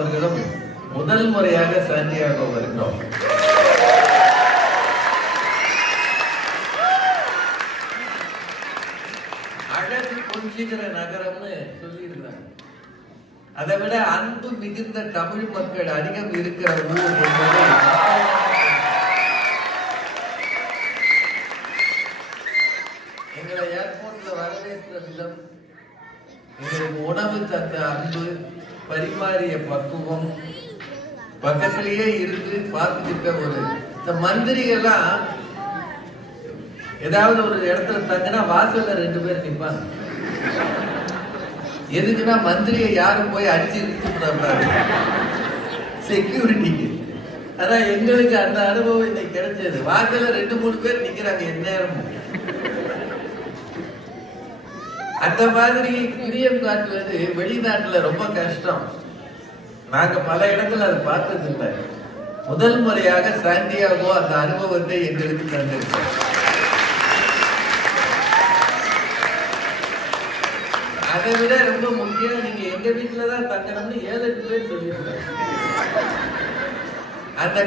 அவர்களும் முதல் முறையாக சாண்டியாகோ வருகிறோம். அழகு கொஞ்சிக்கிற நகரம்னு சொல்லியிருந்தாங்க. அதை விட அன்பு மிகுந்த தமிழ் மக்கள் அதிகம் இருக்கிற ஊர் என்பதை எங்களை ஏர்போர்ட்ல வரவேற்ற விதம், எங்களுக்கு உணவு தந்த அன்பு, பரிமாறிய பக்குவம், பக்கத்திலேயே இருந்து பார்த்துக்கிட்ட ஒரு இந்த மந்திரிகள்லாம் ஏதாவது ஒரு இடத்துல தங்கினா வாசல்ல 2 பேர் நிற்பாங்க. எதுக்குன்னா மந்திரியை யாரும் போய் அடிச்சு இழுத்துக்கூடாது, செக்யூரிட்டிக்கு. ஆனா எங்களுக்கு அந்த அனுபவம் இன்னைக்கு கிடைச்சது. வாசல்ல 2-3 பேர் நிக்கிறாங்க எந்நேரமும். அந்த மாதிரி பிரியம் காட்டுவது வெளிநாட்டுல ரொம்ப கஷ்டம். நாங்க பல இடங்கள் அதை பார்த்தது இல்லை. முதல் முறையாக சாண்டியாகோ அந்த அனுபவத்தை எங்களுக்கு தந்திருக்கோம். அதை விட ரொம்ப முக்கியம், நீங்க எங்க வீட்டுலதான் தங்கணும்னு 7-8 பேர் சொல்லியிருக்காங்க. அந்த